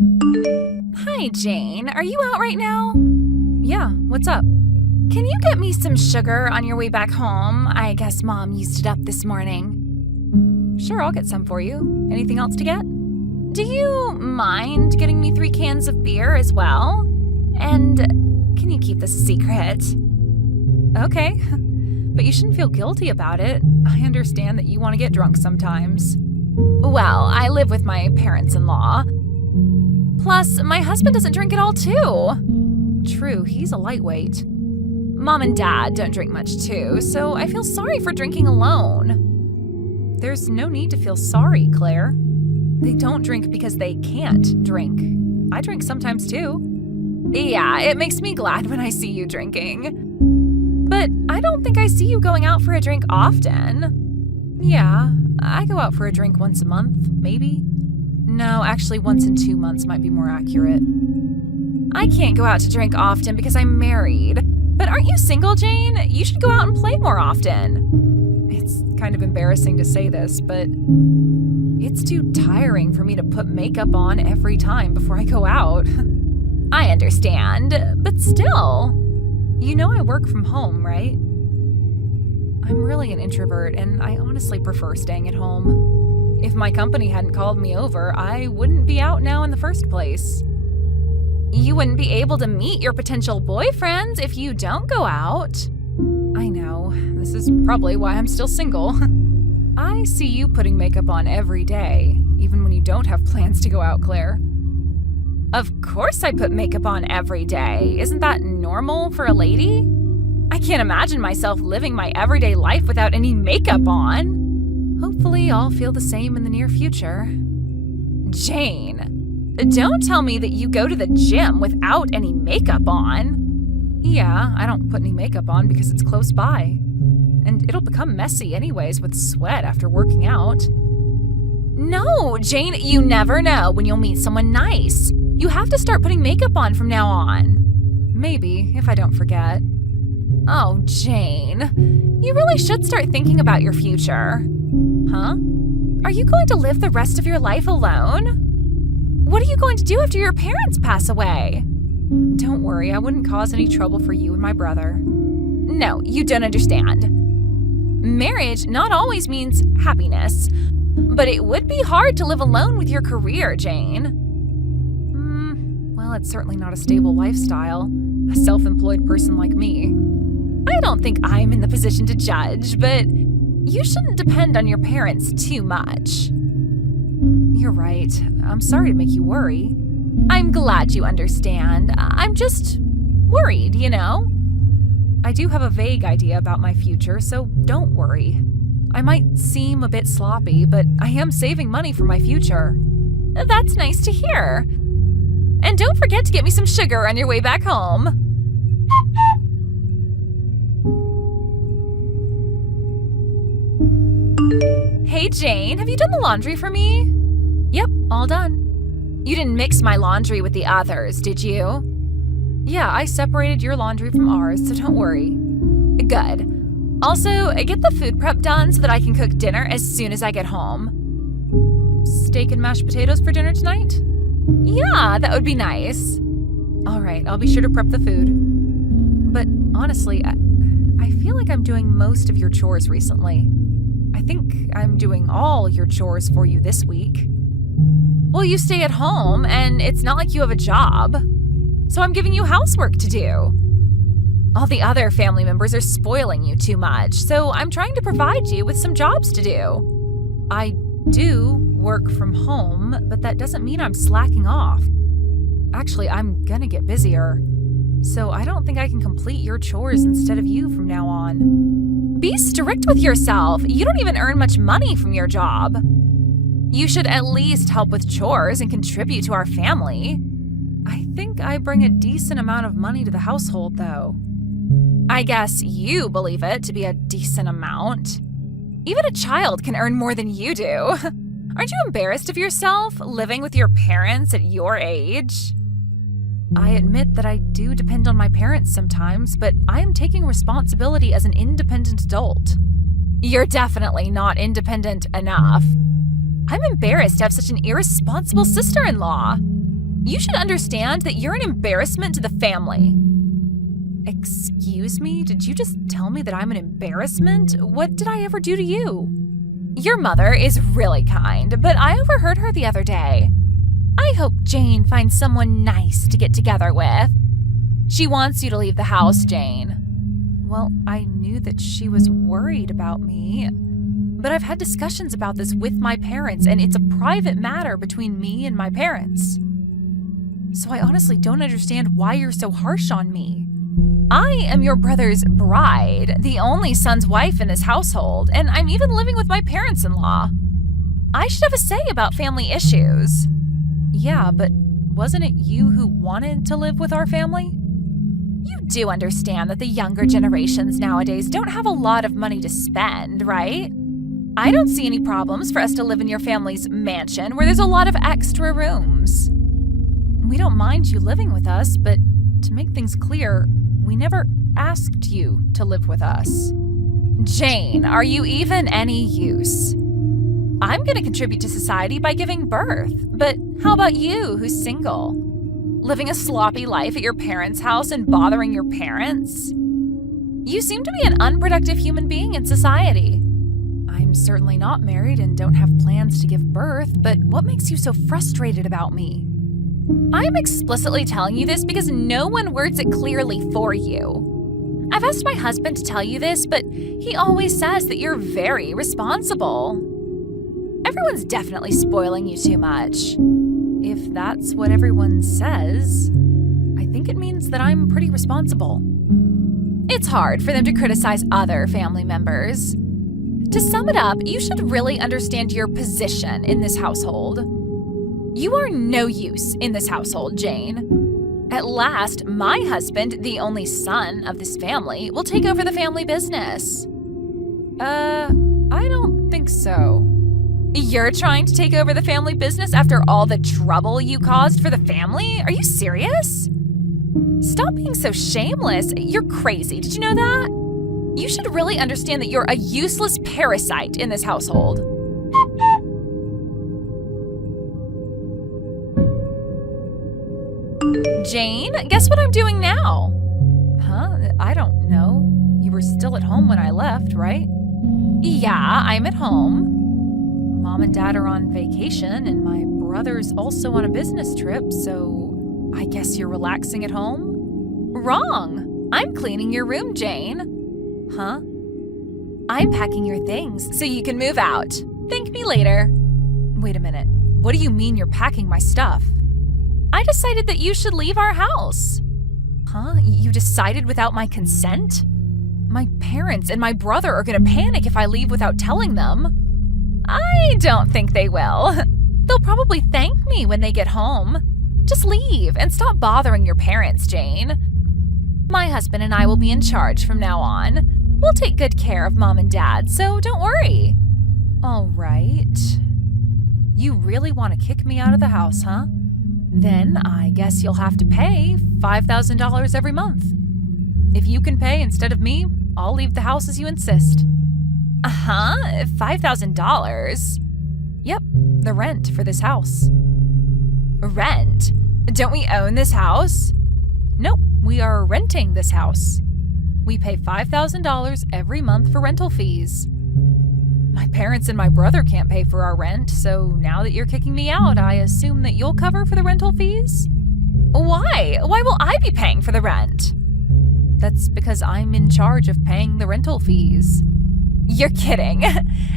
Hi, Jane. Are you out right now? Yeah, what's up? Can you get me some sugar on your way back home? I guess Mom used it up this morning. Sure, I'll get some for you. Anything else to get? Do you mind getting me 3 cans of beer as well? And can you keep this a secret? Okay, but you shouldn't feel guilty about it. I understand that you want to get drunk sometimes. Well, I live with my parents-in-law. Plus, my husband doesn't drink at all, too. True, he's a lightweight. Mom and Dad don't drink much, too, so I feel sorry for drinking alone. There's no need to feel sorry, Claire. They don't drink because they can't drink. I drink sometimes, too. Yeah, it makes me glad when I see you drinking. But I don't think I see you going out for a drink often. Yeah, I go out for a drink once a month, maybe. No, actually once in 2 months might be more accurate. I can't go out to drink often because I'm married. But aren't you single, Jane? You should go out and play more often. It's kind of embarrassing to say this, but it's too tiring for me to put makeup on every time before I go out. I understand, but still. You know I work from home, right? I'm really an introvert, and I honestly prefer staying at home. If my company hadn't called me over, I wouldn't be out now in the first place. You wouldn't be able to meet your potential boyfriends if you don't go out. I know, this is probably why I'm still single. I see you putting makeup on every day, even when you don't have plans to go out, Claire. Of course I put makeup on every day. Isn't that normal for a lady? I can't imagine myself living my everyday life without any makeup on. Hopefully I'll feel the same in the near future. Jane, don't tell me that you go to the gym without any makeup on. Yeah, I don't put any makeup on because it's close by. And it'll become messy anyways with sweat after working out. No, Jane, you never know when you'll meet someone nice. You have to start putting makeup on from now on. Maybe, if I don't forget. Oh, Jane, you really should start thinking about your future. Huh? Are you going to live the rest of your life alone? What are you going to do after your parents pass away? Don't worry, I wouldn't cause any trouble for you and my brother. No, you don't understand. Marriage not always means happiness, but it would be hard to live alone with your career, Jane. Well, it's certainly not a stable lifestyle. A self-employed person like me. I don't think I'm in the position to judge, but you shouldn't depend on your parents too much. You're right. I'm sorry to make you worry. I'm glad you understand. I'm just worried, you know? I do have a vague idea about my future, so don't worry. I might seem a bit sloppy, but I am saving money for my future. That's nice to hear. And don't forget to get me some sugar on your way back home. Hey, Jane, have you done the laundry for me? Yep, all done. You didn't mix my laundry with the others, did you? Yeah, I separated your laundry from ours, so don't worry. Good. Also, get the food prep done so that I can cook dinner as soon as I get home. Steak and mashed potatoes for dinner tonight? Yeah, that would be nice. All right, I'll be sure to prep the food. But honestly, I feel like I'm doing most of your chores recently. I think I'm doing all your chores for you this week. Well, you stay at home, and it's not like you have a job. So I'm giving you housework to do. All the other family members are spoiling you too much, so I'm trying to provide you with some jobs to do. I do work from home, but that doesn't mean I'm slacking off. Actually, I'm gonna get busier. So I don't think I can complete your chores instead of you from now on. Be strict with yourself. You don't even earn much money from your job. You should at least help with chores and contribute to our family. I think I bring a decent amount of money to the household, though. I guess you believe it to be a decent amount. Even a child can earn more than you do. Aren't you embarrassed of yourself, living with your parents at your age? I admit that I do depend on my parents sometimes, but I am taking responsibility as an independent adult. You're definitely not independent enough. I'm embarrassed to have such an irresponsible sister-in-law. You should understand that you're an embarrassment to the family. Excuse me? Did you just tell me that I'm an embarrassment? What did I ever do to you? Your mother is really kind, but I overheard her the other day. I hope Jane finds someone nice to get together with. She wants you to leave the house, Jane. Well, I knew that she was worried about me, but I've had discussions about this with my parents, and it's a private matter between me and my parents. So I honestly don't understand why you're so harsh on me. I am your brother's bride, the only son's wife in this household, and I'm even living with my parents-in-law. I should have a say about family issues. Yeah, but wasn't it you who wanted to live with our family? You do understand that the younger generations nowadays don't have a lot of money to spend, right? I don't see any problems for us to live in your family's mansion where there's a lot of extra rooms. We don't mind you living with us, but to make things clear, we never asked you to live with us. Jane, are you even any use? I'm going to contribute to society by giving birth, but how about you, who's single? Living a sloppy life at your parents' house and bothering your parents? You seem to be an unproductive human being in society. I'm certainly not married and don't have plans to give birth, but what makes you so frustrated about me? I'm explicitly telling you this because no one words it clearly for you. I've asked my husband to tell you this, but he always says that you're very responsible. Everyone's definitely spoiling you too much. If that's what everyone says, I think it means that I'm pretty responsible. It's hard for them to criticize other family members. To sum it up, you should really understand your position in this household. You are no use in this household, Jane. At last, my husband, the only son of this family, will take over the family business. I don't think so. You're trying to take over the family business after all the trouble you caused for the family? Are you serious? Stop being so shameless. You're crazy. Did you know that? You should really understand that you're a useless parasite in this household. Jane, guess what I'm doing now? Huh? I don't know. You were still at home when I left, right? Yeah, I'm at home. Mom and Dad are on vacation, and my brother's also on a business trip, so I guess you're relaxing at home? Wrong! I'm cleaning your room, Jane. Huh? I'm packing your things so you can move out. Thank me later. Wait a minute. What do you mean you're packing my stuff? I decided that you should leave our house. Huh? You decided without my consent? My parents and my brother are gonna panic if I leave without telling them. I don't think they will. They'll probably thank me when they get home. Just leave and stop bothering your parents, Jane. My husband and I will be in charge from now on. We'll take good care of Mom and Dad, so don't worry. All right. You really want to kick me out of the house, huh? Then I guess you'll have to pay $5,000 every month. If you can pay instead of me, I'll leave the house as you insist. Uh-huh, $5,000? Yep, the rent for this house. Rent? Don't we own this house? Nope, we are renting this house. We pay $5,000 every month for rental fees. My parents and my brother can't pay for our rent, so now that you're kicking me out, I assume that you'll cover for the rental fees? Why? Why will I be paying for the rent? That's because I'm in charge of paying the rental fees. You're kidding.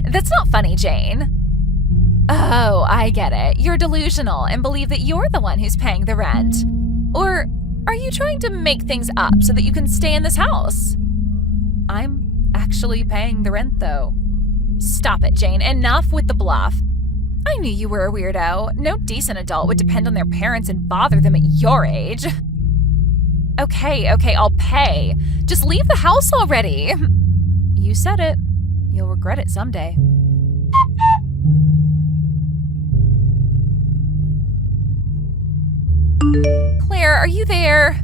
That's not funny, Jane. Oh, I get it. You're delusional and believe that you're the one who's paying the rent. Or are you trying to make things up so that you can stay in this house? I'm actually paying the rent, though. Stop it, Jane. Enough with the bluff. I knew you were a weirdo. No decent adult would depend on their parents and bother them at your age. Okay, I'll pay. Just leave the house already. You said it. You'll regret it someday. Claire, are you there?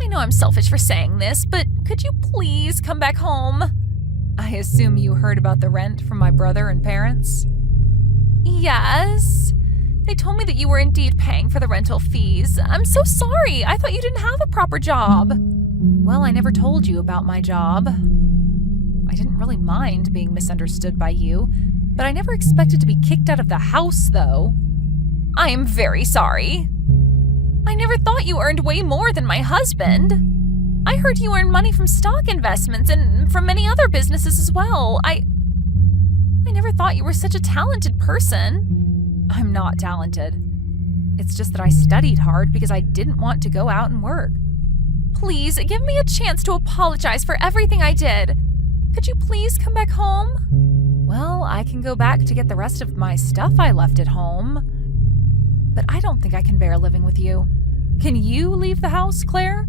I know I'm selfish for saying this, but could you please come back home? I assume you heard about the rent from my brother and parents? Yes. They told me that you were indeed paying for the rental fees. I'm so sorry. I thought you didn't have a proper job. Well, I never told you about my job. I didn't really mind being misunderstood by you, but I never expected to be kicked out of the house, though. I am very sorry. I never thought you earned way more than my husband. I heard you earn money from stock investments and from many other businesses as well. I never thought you were such a talented person. I'm not talented. It's just that I studied hard because I didn't want to go out and work. Please, give me a chance to apologize for everything I did. Could you please come back home? Well, I can go back to get the rest of my stuff I left at home. But I don't think I can bear living with you. Can you leave the house, Claire?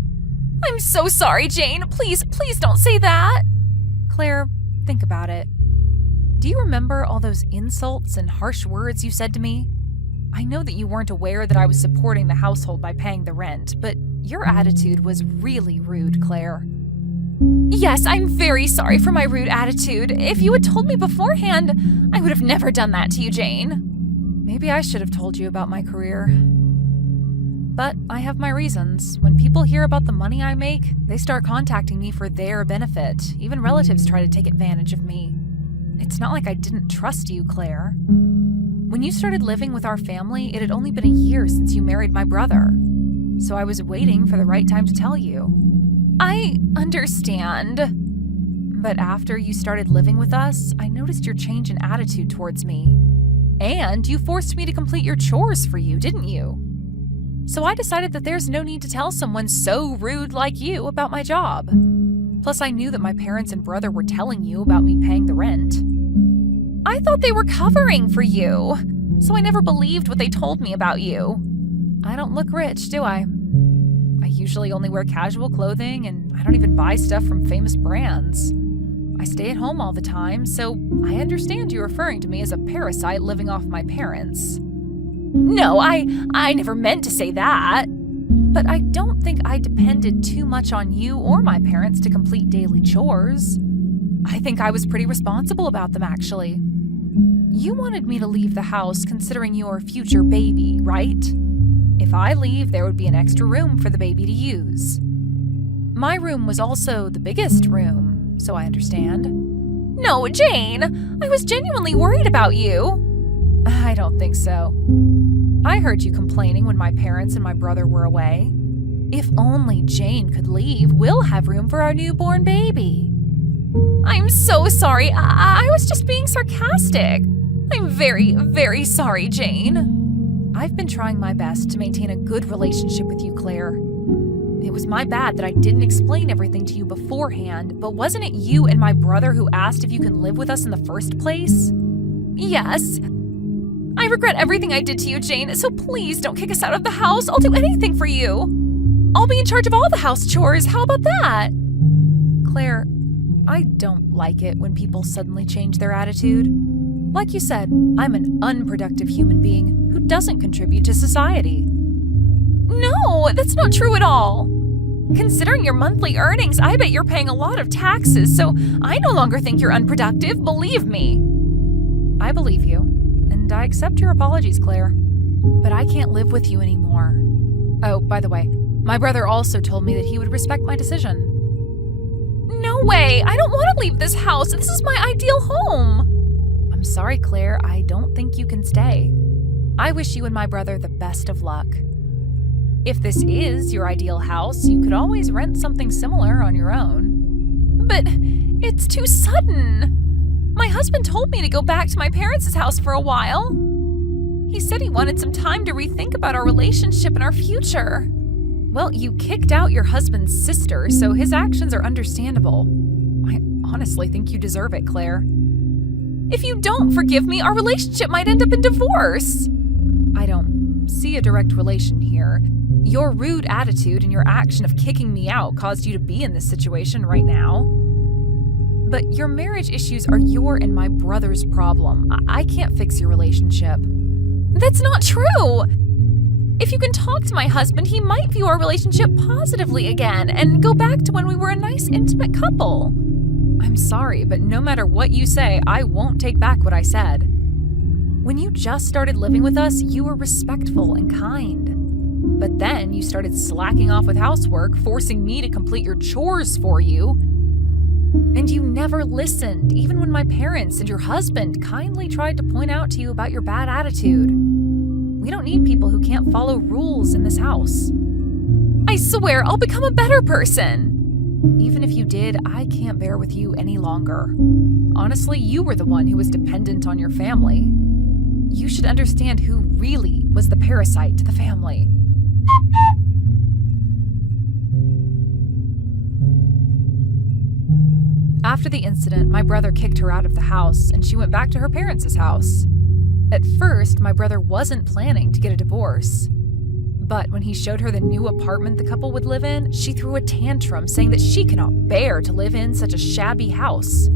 I'm so sorry, Jane. Please don't say that. Claire, think about it. Do you remember all those insults and harsh words you said to me? I know that you weren't aware that I was supporting the household by paying the rent, but your attitude was really rude, Claire. Yes, I'm very sorry for my rude attitude. If you had told me beforehand, I would have never done that to you, Jane. Maybe I should have told you about my career. But I have my reasons. When people hear about the money I make, they start contacting me for their benefit. Even relatives try to take advantage of me. It's not like I didn't trust you, Claire. When you started living with our family, it had only been a year since you married my brother. So I was waiting for the right time to tell you. I understand. But after you started living with us, I noticed your change in attitude towards me. And you forced me to complete your chores for you, didn't you? So I decided that there's no need to tell someone so rude like you about my job. Plus, I knew that my parents and brother were telling you about me paying the rent. I thought they were covering for you, so I never believed what they told me about you. I don't look rich, do I? I usually only wear casual clothing, and I don't even buy stuff from famous brands. I stay at home all the time, so I understand you referring to me as a parasite living off my parents. No, I never meant to say that. But I don't think I depended too much on you or my parents to complete daily chores. I think I was pretty responsible about them, actually. You wanted me to leave the house considering your future baby, right? If I leave, there would be an extra room for the baby to use. My room was also the biggest room, so I understand. No, Jane, I was genuinely worried about you. I don't think so. I heard you complaining when my parents and my brother were away. If only Jane could leave, we'll have room for our newborn baby. I'm so sorry. I was just being sarcastic. I'm very, very sorry, Jane. I've been trying my best to maintain a good relationship with you, Claire. It was my bad that I didn't explain everything to you beforehand, but wasn't it you and my brother who asked if you can live with us in the first place? Yes. I regret everything I did to you, Jane, so please don't kick us out of the house. I'll do anything for you. I'll be in charge of all the house chores. How about that? Claire, I don't like it when people suddenly change their attitude. Like you said, I'm an unproductive human being who doesn't contribute to society. No, that's not true at all. Considering your monthly earnings, I bet you're paying a lot of taxes, so I no longer think you're unproductive, believe me. I believe you. And I accept your apologies, Claire. But I can't live with you anymore. Oh, by the way, my brother also told me that he would respect my decision. No way! I don't want to leave this house. This is my ideal home. I'm sorry, Claire. I don't think you can stay. I wish you and my brother the best of luck. If this is your ideal house, you could always rent something similar on your own. But it's too sudden. My husband told me to go back to my parents' house for a while. He said he wanted some time to rethink about our relationship and our future. Well, you kicked out your husband's sister, so his actions are understandable. I honestly think you deserve it, Claire. If you don't forgive me, our relationship might end up in divorce. I don't see a direct relation here. Your rude attitude and your action of kicking me out caused you to be in this situation right now. But your marriage issues are your and my brother's problem. I can't fix your relationship. That's not true! If you can talk to my husband, he might view our relationship positively again and go back to when we were a nice, intimate couple. I'm sorry, but no matter what you say, I won't take back what I said. When you just started living with us, you were respectful and kind. But then you started slacking off with housework, forcing me to complete your chores for you. And you never listened, even when my parents and your husband kindly tried to point out to you about your bad attitude. We don't need people who can't follow rules in this house. I swear I'll become a better person. Even if you did, I can't bear with you any longer. Honestly, you were the one who was dependent on your family. You should understand who really was the parasite to the family. After the incident, my brother kicked her out of the house and she went back to her parents' house. At first, my brother wasn't planning to get a divorce. But when he showed her the new apartment the couple would live in, she threw a tantrum saying that she cannot bear to live in such a shabby house.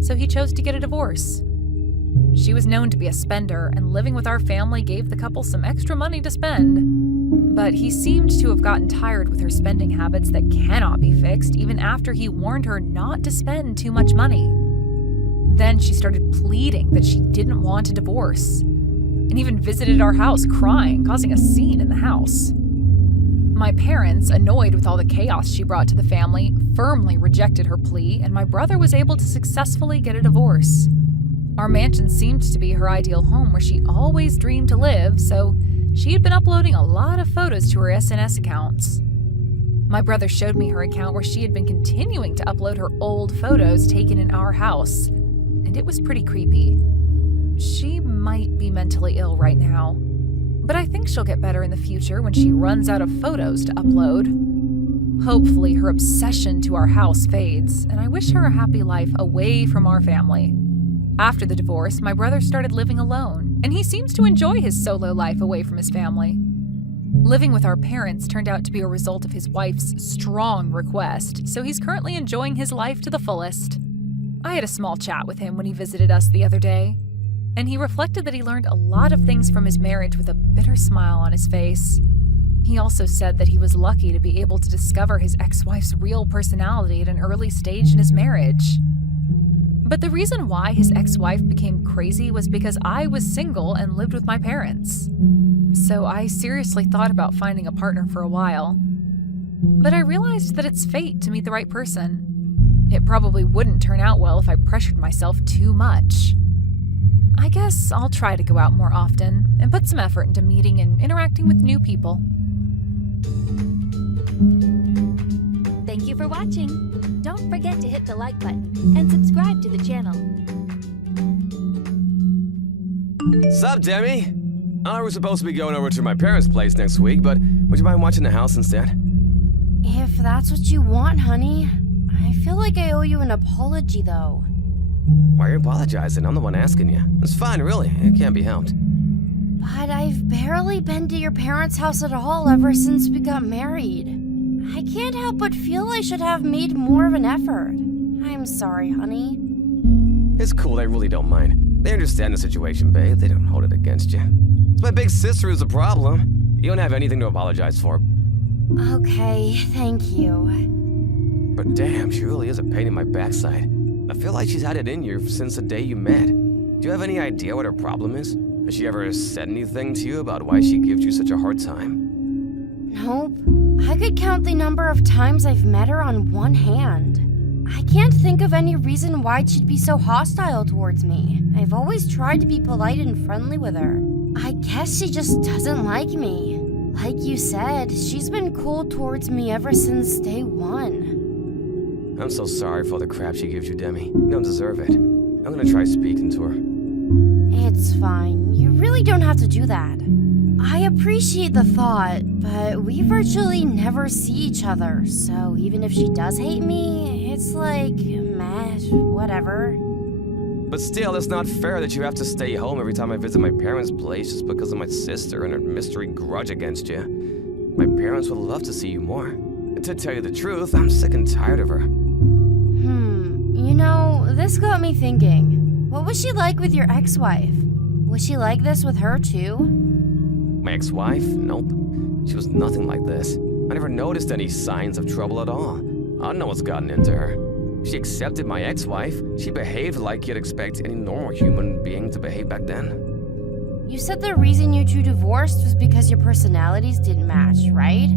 So he chose to get a divorce. She was known to be a spender, and living with our family gave the couple some extra money to spend. But he seemed to have gotten tired with her spending habits that cannot be fixed even after he warned her not to spend too much money. Then she started pleading that she didn't want a divorce, and even visited our house crying, causing a scene in the house. My parents, annoyed with all the chaos she brought to the family, firmly rejected her plea, and my brother was able to successfully get a divorce. Our mansion seemed to be her ideal home where she always dreamed to live, so she had been uploading a lot of photos to her SNS accounts. My brother showed me her account where she had been continuing to upload her old photos taken in our house, and it was pretty creepy. She might be mentally ill right now, but I think she'll get better in the future when she runs out of photos to upload. Hopefully her obsession to our house fades, and I wish her a happy life away from our family. After the divorce, my brother started living alone, and he seems to enjoy his solo life away from his family. Living with our parents turned out to be a result of his wife's strong request, so he's currently enjoying his life to the fullest. I had a small chat with him when he visited us the other day, and he reflected that he learned a lot of things from his marriage with a bitter smile on his face. He also said that he was lucky to be able to discover his ex-wife's real personality at an early stage in his marriage. But the reason why his ex-wife became crazy was because I was single and lived with my parents. So I seriously thought about finding a partner for a while. But I realized that it's fate to meet the right person. It probably wouldn't turn out well if I pressured myself too much. I guess I'll try to go out more often and put some effort into meeting and interacting with new people. Thank you for watching. Don't forget to hit the like button and subscribe to the channel. Sup, Demi? I was supposed to be going over to my parents' place next week, but would you mind watching the house instead? If that's what you want, honey. I feel like I owe you an apology, though. Why are you apologizing? I'm the one asking you. It's fine, really. It can't be helped. But I've barely been to your parents' house at all ever since we got married. I can't help but feel I should have made more of an effort. I'm sorry, honey. It's cool, they really don't mind. They understand the situation, babe. They don't hold it against you. It's my big sister who's the problem. You don't have anything to apologize for. Okay, thank you. But damn, she really is a pain in my backside. I feel like she's had it in you since the day you met. Do you have any idea what her problem is? Has she ever said anything to you about why she gives you such a hard time? Nope. I could count the number of times I've met her on one hand. I can't think of any reason why she'd be so hostile towards me. I've always tried to be polite and friendly with her. I guess she just doesn't like me. Like you said, she's been cool towards me ever since day one. I'm so sorry for all the crap she gives you, Demi. You don't deserve it. I'm gonna try speaking to her. It's fine. You really don't have to do that. I appreciate the thought, but we virtually never see each other, so even if she does hate me, it's like, meh, whatever. But still, it's not fair that you have to stay home every time I visit my parents' place just because of my sister and her mystery grudge against you. My parents would love to see you more. To tell you the truth, I'm sick and tired of her. You know, this got me thinking. What was she like with your ex-wife? Was she like this with her too? My ex-wife? Nope. She was nothing like this. I never noticed any signs of trouble at all. I don't know what's gotten into her. She accepted my ex-wife. She behaved like you'd expect any normal human being to behave back then. You said the reason you two divorced was because your personalities didn't match, right?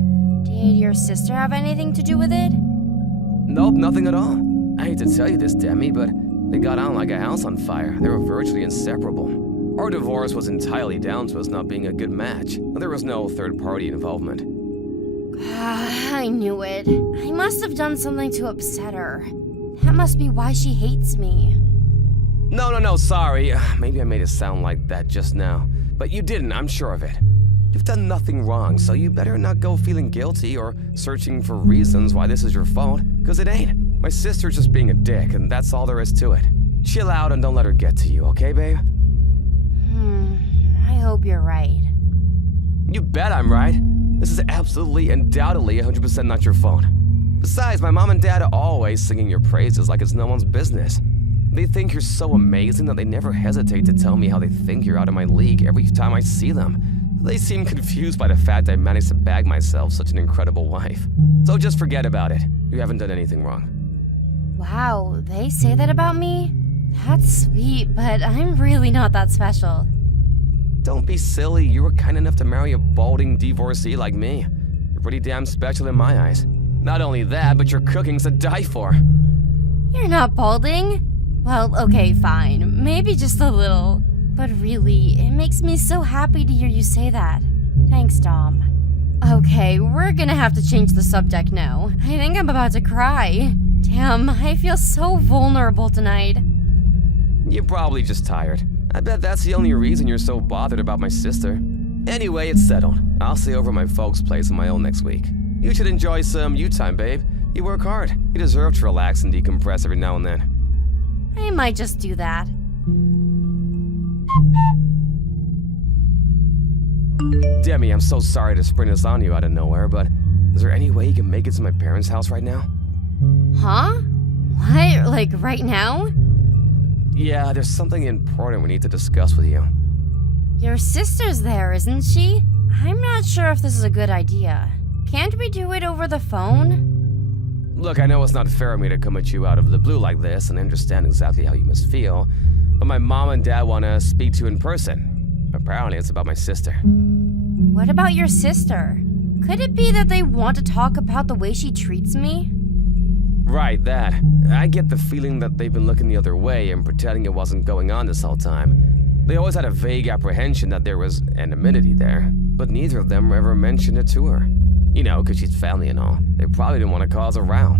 Did your sister have anything to do with it? Nope, nothing at all. I hate to tell you this, Demi, but they got on like a house on fire. They were virtually inseparable. Our divorce was entirely down to us not being a good match. There was no third-party involvement. I knew it. I must have done something to upset her. That must be why she hates me. No, sorry. Maybe I made it sound like that just now. But you didn't, I'm sure of it. You've done nothing wrong, so you better not go feeling guilty or searching for reasons why this is your fault, because it ain't. My sister's just being a dick, and that's all there is to it. Chill out and don't let her get to you, okay, babe? I hope you're right. You bet I'm right. This is absolutely, undoubtedly 100% not your fault. Besides, my mom and dad are always singing your praises like it's no one's business. They think you're so amazing that they never hesitate to tell me how they think you're out of my league every time I see them. They seem confused by the fact I managed to bag myself such an incredible wife. So just forget about it. You haven't done anything wrong. Wow, they say that about me? That's sweet, but I'm really not that special. Don't be silly. You were kind enough to marry a balding divorcee like me. You're pretty damn special in my eyes. Not only that, but your cooking's to die for. You're not balding? Well, okay, fine. Maybe just a little. But really, it makes me so happy to hear you say that. Thanks, Dom. Okay, we're gonna have to change the subject now. I think I'm about to cry. Damn, I feel so vulnerable tonight. You're probably just tired. I bet that's the only reason you're so bothered about my sister. Anyway, it's settled. I'll stay over at my folks' place on my own next week. You should enjoy some you time, babe. You work hard. You deserve to relax and decompress every now and then. I might just do that. Demi, I'm so sorry to spring this on you out of nowhere, but is there any way you can make it to my parents' house right now? Huh? What? Like right now? Yeah, there's something important we need to discuss with you. Your sister's there, isn't she? I'm not sure if this is a good idea. Can't we do it over the phone? Look, I know it's not fair of me to come at you out of the blue like this and understand exactly how you must feel, but my mom and dad want to speak to you in person. Apparently, it's about my sister. What about your sister? Could it be that they want to talk about the way she treats me? Right, that. I get the feeling that they've been looking the other way and pretending it wasn't going on this whole time. They always had a vague apprehension that there was anonymity there, but neither of them ever mentioned it to her. You know, because she's family and all. They probably didn't want to cause a row.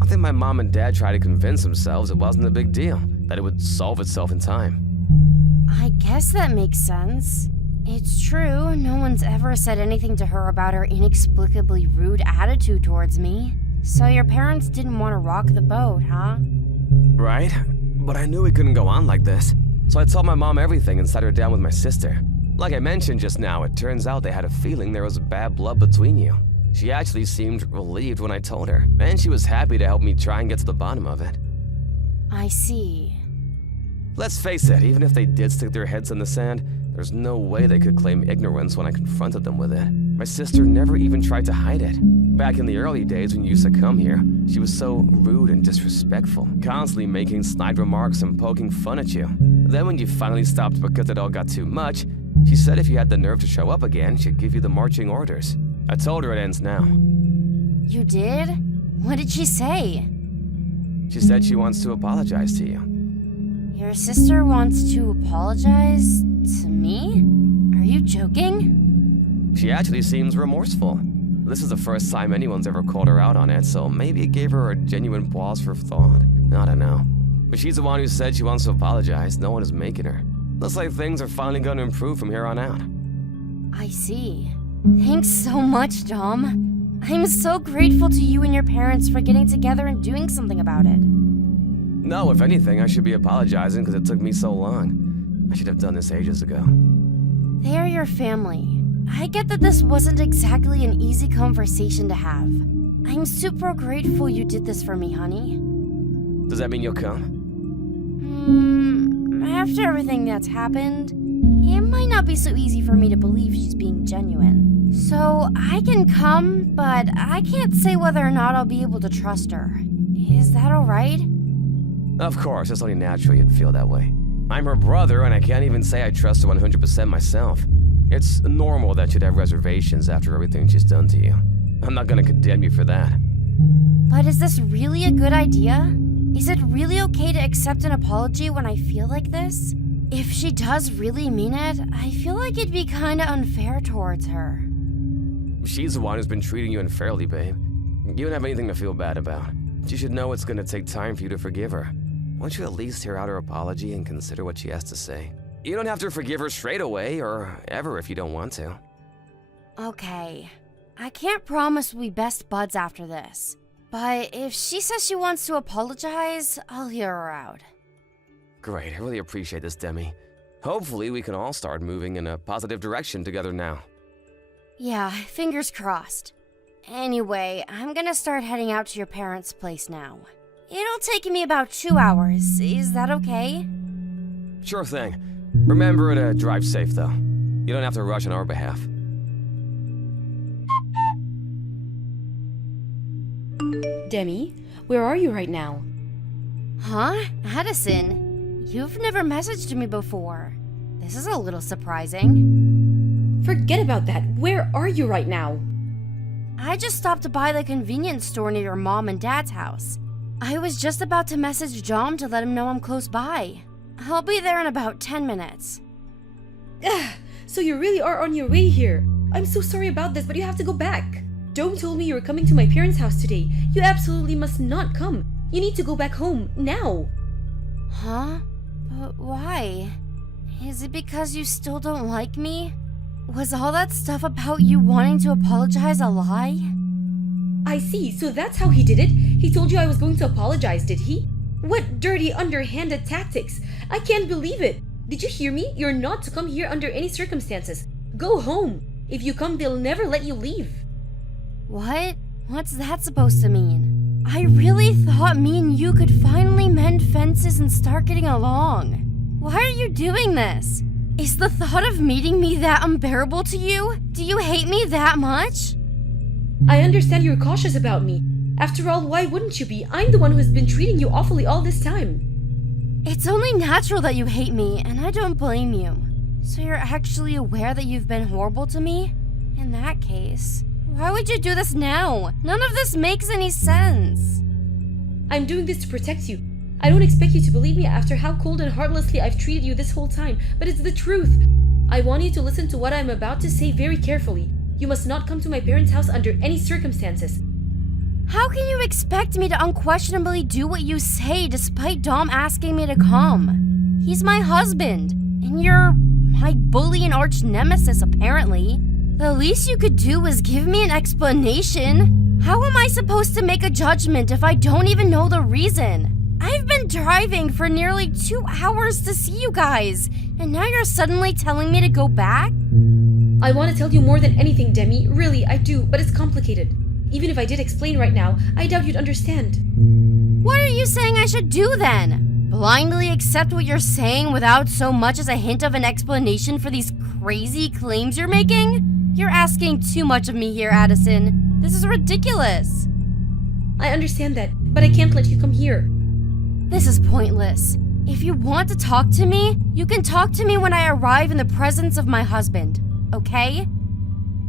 I think my mom and dad tried to convince themselves it wasn't a big deal, that it would solve itself in time. I guess that makes sense. It's true, no one's ever said anything to her about her inexplicably rude attitude towards me. So your parents didn't want to rock the boat, huh? Right? But I knew it couldn't go on like this. So I told my mom everything and sat her down with my sister. Like I mentioned just now, it turns out they had a feeling there was bad blood between you. She actually seemed relieved when I told her, and she was happy to help me try and get to the bottom of it. I see. Let's face it, even if they did stick their heads in the sand, there's no way they could claim ignorance when I confronted them with it. My sister never even tried to hide it. Back in the early days when you used to come here, she was so rude and disrespectful, constantly making snide remarks and poking fun at you. Then when you finally stopped because it all got too much, she said if you had the nerve to show up again, she'd give you the marching orders. I told her it ends now. You did? What did she say? She said she wants to apologize to you. Your sister wants to apologize to me? Are you joking? She actually seems remorseful. This is the first time anyone's ever called her out on it, so maybe it gave her a genuine pause for thought. I don't know. But she's the one who said she wants to apologize. No one is making her. Looks like things are finally going to improve from here on out. I see. Thanks so much, Dom. I'm so grateful to you and your parents for getting together and doing something about it. No, if anything, I should be apologizing because it took me so long. I should have done this ages ago. They are your family. I get that this wasn't exactly an easy conversation to have. I'm super grateful you did this for me, honey. Does that mean you'll come? After everything that's happened, it might not be so easy for me to believe she's being genuine. So I can come, but I can't say whether or not I'll be able to trust her. Is that alright? Of course, it's only natural you'd feel that way. I'm her brother, and I can't even say I trust her 100% myself. It's normal that you'd have reservations after everything she's done to you. I'm not gonna condemn you for that. But is this really a good idea? Is it really okay to accept an apology when I feel like this? If she does really mean it, I feel like it'd be kinda unfair towards her. She's the one who's been treating you unfairly, babe. You don't have anything to feel bad about. She should know it's gonna take time for you to forgive her. Won't you at least hear out her apology and consider what she has to say? You don't have to forgive her straight away, or ever if you don't want to. Okay. I can't promise we'll be best buds after this. But if she says she wants to apologize, I'll hear her out. Great, I really appreciate this, Demi. Hopefully we can all start moving in a positive direction together now. Yeah, fingers crossed. Anyway, I'm gonna start heading out to your parents' place now. It'll take me about 2 hours. Is that okay? Sure thing. Remember to drive safe, though. You don't have to rush on our behalf. Demi, where are you right now? Huh? Addison, you've never messaged me before. This is a little surprising. Forget about that. Where are you right now? I just stopped by the convenience store near your mom and dad's house. I was just about to message Dom to let him know I'm close by. I'll be there in about 10 minutes. So you really are on your way here. I'm so sorry about this, but you have to go back. Dome told me you were coming to my parents' house today. You absolutely must not come. You need to go back home, now. Huh? But why? Is it because you still don't like me? Was all that stuff about you wanting to apologize a lie? I see, so that's how he did it. He told you I was going to apologize, did he? What dirty, underhanded tactics. I can't believe it. Did you hear me? You're not to come here under any circumstances. Go home. If you come, they'll never let you leave. What? What's that supposed to mean? I really thought me and you could finally mend fences and start getting along. Why are you doing this? Is the thought of meeting me that unbearable to you? Do you hate me that much? I understand you're cautious about me. After all, why wouldn't you be? I'm the one who's been treating you awfully all this time. It's only natural that you hate me, and I don't blame you. So you're actually aware that you've been horrible to me? In that case, why would you do this now? None of this makes any sense. I'm doing this to protect you. I don't expect you to believe me after how cold and heartlessly I've treated you this whole time, but it's the truth. I want you to listen to what I'm about to say very carefully. You must not come to my parents' house under any circumstances. How can you expect me to unquestionably do what you say despite Dom asking me to come? He's my husband, and you're my bully and arch nemesis, apparently. The least you could do is give me an explanation. How am I supposed to make a judgment if I don't even know the reason? I've been driving for nearly 2 hours to see you guys, and now you're suddenly telling me to go back? I want to tell you more than anything, Demi. Really, I do, but it's complicated. Even if I did explain right now, I doubt you'd understand. What are you saying I should do then? Blindly accept what you're saying without so much as a hint of an explanation for these crazy claims you're making? You're asking too much of me here, Addison. This is ridiculous. I understand that, but I can't let you come here. This is pointless. If you want to talk to me, you can talk to me when I arrive in the presence of my husband, okay?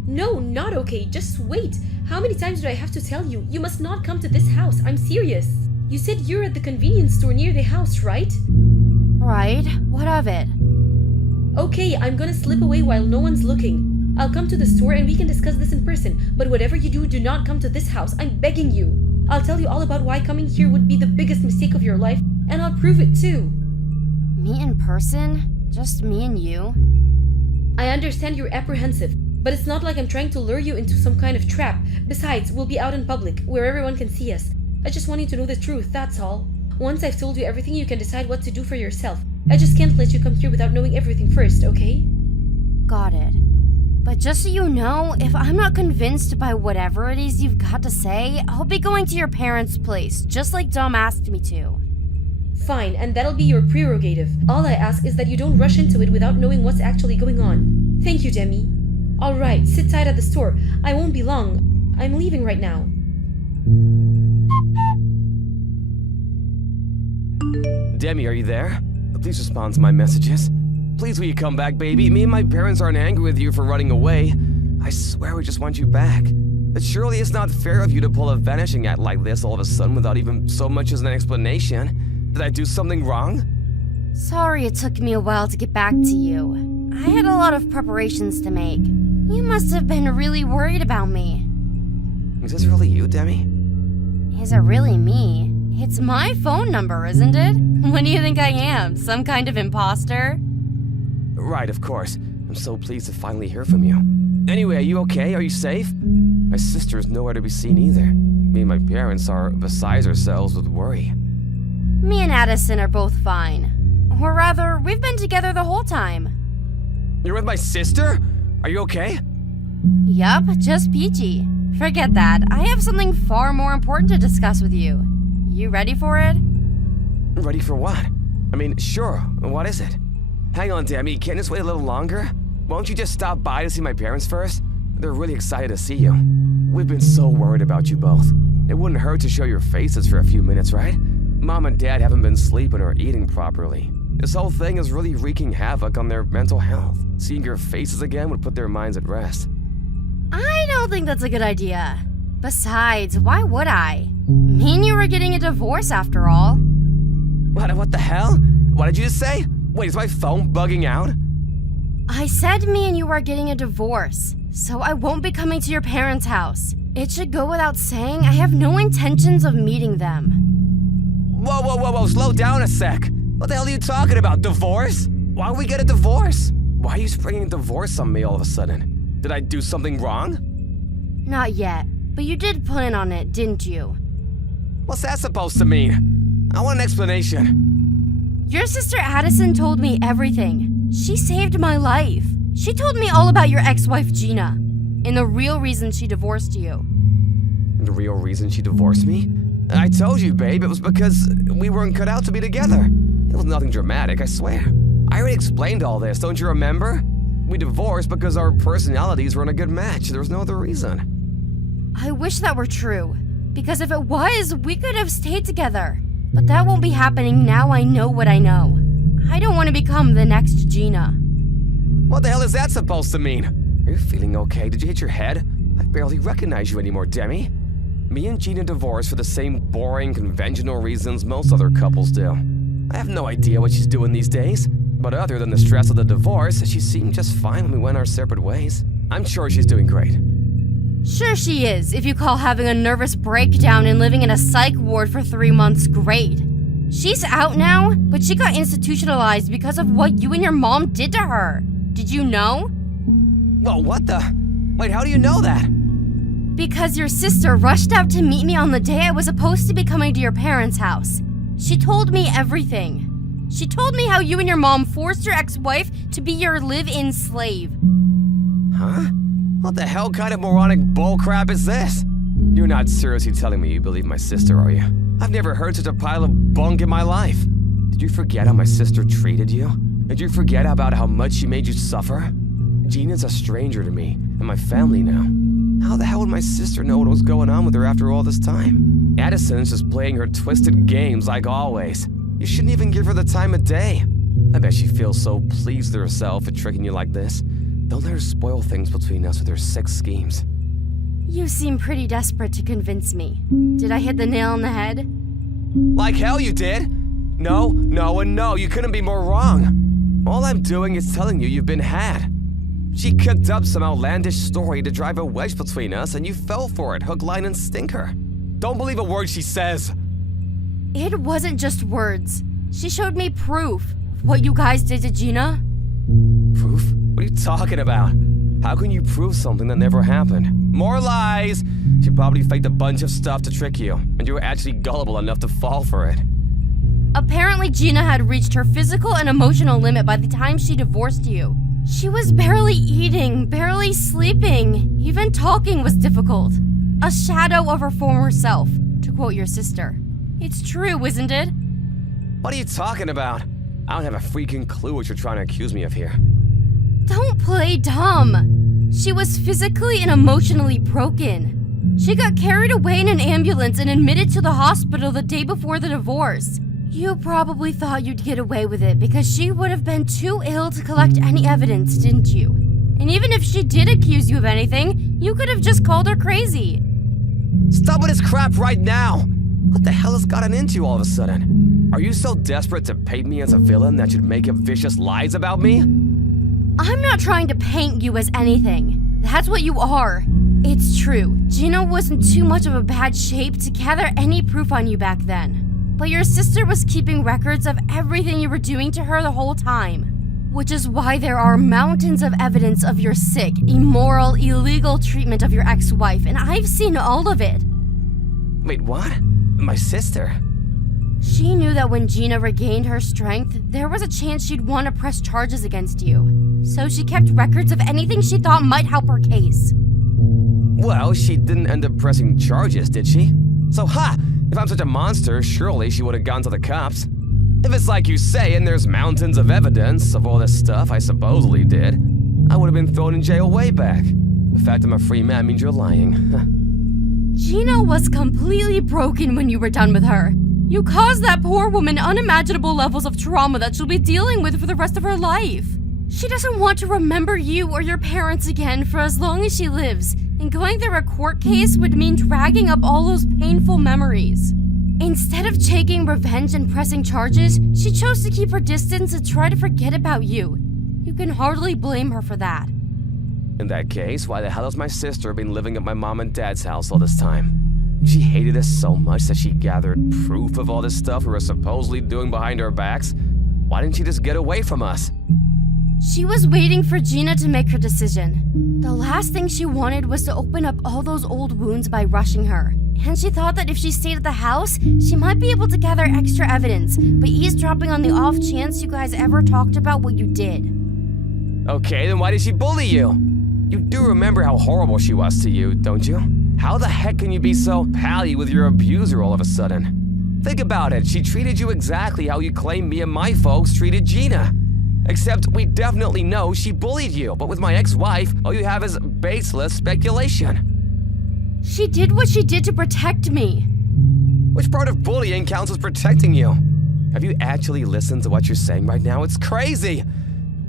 No, not okay. Just wait. How many times do I have to tell you? You must not come to this house. I'm serious. You said you're at the convenience store near the house, right? Right. What of it? Okay, I'm gonna slip away while no one's looking. I'll come to the store and we can discuss this in person. But whatever you do not come to this house. I'm begging you. I'll tell you all about why coming here would be the biggest mistake of your life, and I'll prove it too. Me in person? Just me and you? I understand you're apprehensive, but it's not like I'm trying to lure you into some kind of trap. Besides, we'll be out in public, where everyone can see us. I just want you to know the truth, that's all. Once I've told you everything, you can decide what to do for yourself. I just can't let you come here without knowing everything first, okay? Got it. But just so you know, if I'm not convinced by whatever it is you've got to say, I'll be going to your parents' place, just like Dom asked me to. Fine, and that'll be your prerogative. All I ask is that you don't rush into it without knowing what's actually going on. Thank you, Demi. Alright, sit tight at the store. I won't be long. I'm leaving right now. Demi, are you there? Please respond to my messages. Please will you come back, baby? Me and my parents aren't angry with you for running away. I swear we just want you back. But surely it's not fair of you to pull a vanishing act like this all of a sudden without even so much as an explanation. Did I do something wrong? Sorry it took me a while to get back to you. I had a lot of preparations to make. You must have been really worried about me. Is this really you, Demi? Is it really me? It's my phone number, isn't it? What do you think I am? Some kind of imposter? Right, of course. I'm so pleased to finally hear from you. Anyway, are you okay? Are you safe? My sister is nowhere to be seen either. Me and my parents are beside ourselves with worry. Me and Addison are both fine. Or rather, we've been together the whole time. You're with my sister? Are you okay? Yup, just peachy. Forget that. I have something far more important to discuss with you. You ready for it? Ready for what? I mean, sure. What is it? Hang on, Demi. Can't this wait a little longer? Won't you just stop by to see my parents first? They're really excited to see you. We've been so worried about you both. It wouldn't hurt to show your faces for a few minutes, right? Mom and Dad haven't been sleeping or eating properly. This whole thing is really wreaking havoc on their mental health. Seeing your faces again would put their minds at rest. I don't think that's a good idea. Besides, why would I? Me and you were getting a divorce after all. What the hell? What did you just say? Wait, is my phone bugging out? I said me and you are getting a divorce, so I won't be coming to your parents' house. It should go without saying I have no intentions of meeting them. Whoa, slow down a sec. What the hell are you talking about? Divorce? Why would we get a divorce? Why are you springing divorce on me all of a sudden? Did I do something wrong? Not yet, but you did plan on it, didn't you? What's that supposed to mean? I want an explanation. Your sister Addison told me everything. She saved my life. She told me all about your ex-wife Gina, and the real reason she divorced you. The real reason she divorced me? I told you, babe, it was because we weren't cut out to be together. It was nothing dramatic, I swear. I already explained all this, don't you remember? We divorced because our personalities were in a good match. There was no other reason. I wish that were true, because if it was, we could have stayed together. But that won't be happening now I know what I know. I don't want to become the next Gina. What the hell is that supposed to mean? Are you feeling okay? Did you hit your head? I barely recognize you anymore, Demi. Me and Gina divorced for the same boring, conventional reasons most other couples do. I have no idea what she's doing these days, but other than the stress of the divorce, she seemed just fine when we went our separate ways. I'm sure she's doing great. Sure she is, if you call having a nervous breakdown and living in a psych ward for 3 months great. She's out now, but she got institutionalized because of what you and your mom did to her. Did you know? Whoa, what the? Wait, how do you know that? Because your sister rushed out to meet me on the day I was supposed to be coming to your parents' house. She told me everything. She told me how you and your mom forced your ex-wife to be your live-in slave. Huh? What the hell kind of moronic bullcrap is this? You're not seriously telling me you believe my sister, are you? I've never heard such a pile of bunk in my life. Did you forget how my sister treated you? Did you forget about how much she made you suffer? Gina's a stranger to me and my family now. How the hell would my sister know what was going on with her after all this time? Addison's just playing her twisted games like always. You shouldn't even give her the time of day. I bet she feels so pleased with herself for tricking you like this. Don't let her spoil things between us with her sick schemes. You seem pretty desperate to convince me. Did I hit the nail on the head? Like hell you did! No, and no, you couldn't be more wrong. All I'm doing is telling you you've been had. She cooked up some outlandish story to drive a wedge between us and you fell for it, hook, line, and sinker. Don't believe a word she says. It wasn't just words. She showed me proof of what you guys did to Gina. Proof? What are you talking about? How can you prove something that never happened? More lies! She probably faked a bunch of stuff to trick you, and you were actually gullible enough to fall for it. Apparently Gina had reached her physical and emotional limit by the time she divorced you. She was barely eating, barely sleeping. Even talking was difficult. A shadow of her former self, to quote your sister. It's true, isn't it? What are you talking about? I don't have a freaking clue what you're trying to accuse me of here. Don't play dumb. She was physically and emotionally broken. She got carried away in an ambulance and admitted to the hospital the day before the divorce. You probably thought you'd get away with it because she would have been too ill to collect any evidence, didn't you? And even if she did accuse you of anything, you could have just called her crazy. Stop with this crap right now! What the hell has gotten into you all of a sudden? Are you so desperate to paint me as a villain that you'd make up vicious lies about me? I'm not trying to paint you as anything. That's what you are. It's true, Gina wasn't too much of a bad shape to gather any proof on you back then. But your sister was keeping records of everything you were doing to her the whole time. Which is why there are mountains of evidence of your sick, immoral, illegal treatment of your ex-wife, and I've seen all of it. Wait, what? My sister? She knew that when Gina regained her strength, there was a chance she'd want to press charges against you. So she kept records of anything she thought might help her case. Well, she didn't end up pressing charges, did she? So, if I'm such a monster, surely she would have gone to the cops. If it's like you say and there's mountains of evidence of all this stuff I supposedly did, I would have been thrown in jail way back. The fact I'm a free man means you're lying. Gina was completely broken when you were done with her. You caused that poor woman unimaginable levels of trauma that she'll be dealing with for the rest of her life. She doesn't want to remember you or your parents again for as long as she lives, and going through a court case would mean dragging up all those painful memories. Instead of taking revenge and pressing charges, she chose to keep her distance and try to forget about you. You can hardly blame her for that. In that case, why the hell has my sister been living at my mom and dad's house all this time? She hated us so much that she gathered proof of all this stuff we were supposedly doing behind our backs. Why didn't she just get away from us? She was waiting for Gina to make her decision. The last thing she wanted was to open up all those old wounds by rushing her. And she thought that if she stayed at the house, she might be able to gather extra evidence, by eavesdropping on the off chance you guys ever talked about what you did. Okay, then why did she bully you? You do remember how horrible she was to you, don't you? How the heck can you be so pally with your abuser all of a sudden? Think about it, she treated you exactly how you claim me and my folks treated Gina. Except we definitely know she bullied you, but with my ex-wife, all you have is baseless speculation. She did what she did to protect me. Which part of bullying counts as protecting you? Have you actually listened to what you're saying right now? It's crazy!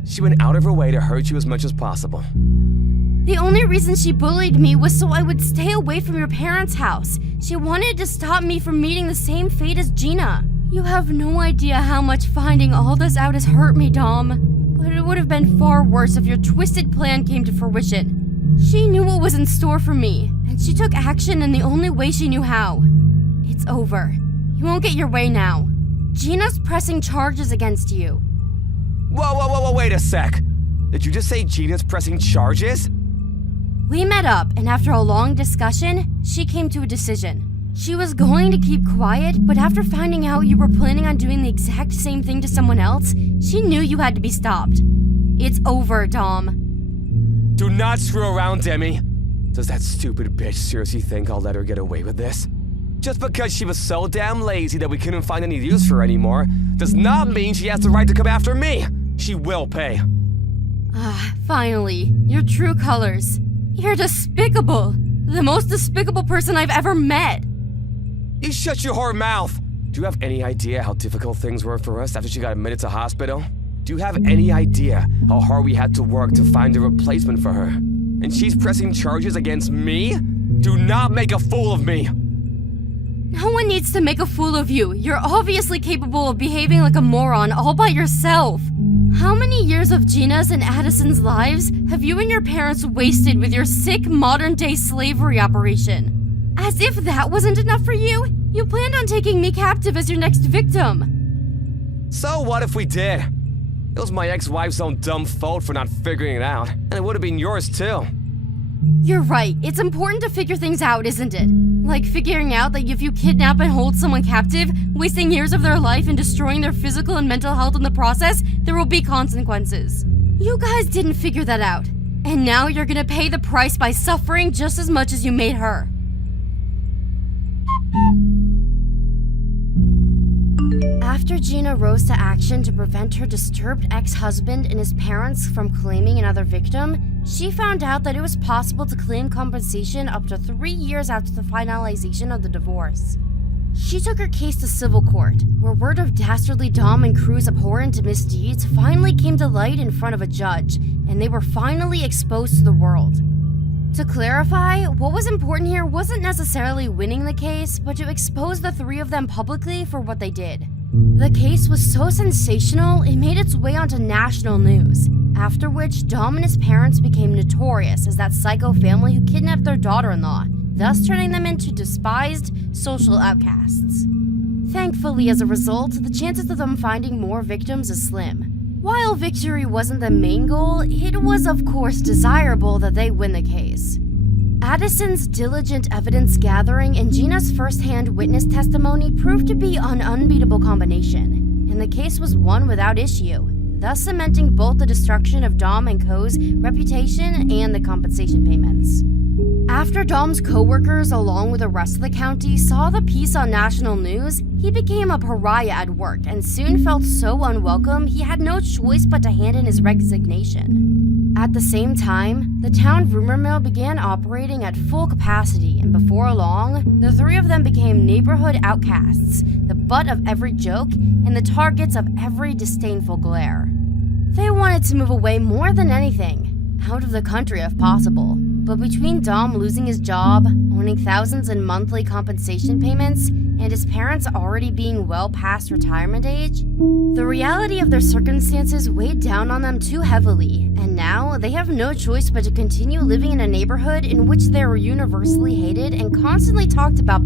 She went out of her way to hurt you as much as possible. The only reason she bullied me was so I would stay away from your parents' house. She wanted to stop me from meeting the same fate as Gina. You have no idea how much finding all this out has hurt me, Dom. But it would have been far worse if your twisted plan came to fruition. She knew what was in store for me, and she took action in the only way she knew how. It's over. You won't get your way now. Gina's pressing charges against you. Whoa, wait a sec. Did you just say Gina's pressing charges? We met up, and after a long discussion, she came to a decision. She was going to keep quiet, but after finding out you were planning on doing the exact same thing to someone else, she knew you had to be stopped. It's over, Dom. Do not screw around, Demi. Does that stupid bitch seriously think I'll let her get away with this? Just because she was so damn lazy that we couldn't find any use for her anymore, does not mean she has the right to come after me. She will pay. Finally, your true colors. You're despicable. The most despicable person I've ever met. You shut your whore mouth! Do you have any idea how difficult things were for us after she got admitted to hospital? Do you have any idea how hard we had to work to find a replacement for her? And she's pressing charges against me? Do not make a fool of me! No one needs to make a fool of you. You're obviously capable of behaving like a moron all by yourself. How many years of Gina's and Addison's lives have you and your parents wasted with your sick modern-day slavery operation? As if that wasn't enough for you, you planned on taking me captive as your next victim. So what if we did? It was my ex-wife's own dumb fault for not figuring it out, and it would have been yours too. You're right. It's important to figure things out, isn't it? Like figuring out that if you kidnap and hold someone captive, wasting years of their life and destroying their physical and mental health in the process, there will be consequences. You guys didn't figure that out. And now you're gonna pay the price by suffering just as much as you made her. After Gina rose to action to prevent her disturbed ex-husband and his parents from claiming another victim, she found out that it was possible to claim compensation up to 3 years after the finalization of the divorce. She took her case to civil court, where word of dastardly Dom and Crew's abhorrent misdeeds finally came to light in front of a judge, and they were finally exposed to the world. To clarify, what was important here wasn't necessarily winning the case, but to expose the three of them publicly for what they did. The case was so sensational, it made its way onto national news, after which Dom and his parents became notorious as that psycho family who kidnapped their daughter-in-law, thus turning them into despised social outcasts. Thankfully, as a result, the chances of them finding more victims is slim. While victory wasn't the main goal, it was of course desirable that they win the case. Addison's diligent evidence gathering and Gina's first-hand witness testimony proved to be an unbeatable combination, and the case was won without issue, thus cementing both the destruction of Dom and Co.'s reputation and the compensation payments. After Dom's co-workers, along with the rest of the county, saw the piece on national news, he became a pariah at work and soon felt so unwelcome he had no choice but to hand in his resignation. At the same time, the town rumor mill began operating at full capacity, and before long, the three of them became neighborhood outcasts, the butt of every joke, and the targets of every disdainful glare. They wanted to move away more than anything, out of the country if possible. But between Dom losing his job, owning thousands in monthly compensation payments, and his parents already being well past retirement age, the reality of their circumstances weighed down on them too heavily, and now they have no choice but to continue living in a neighborhood in which they were universally hated and constantly talked about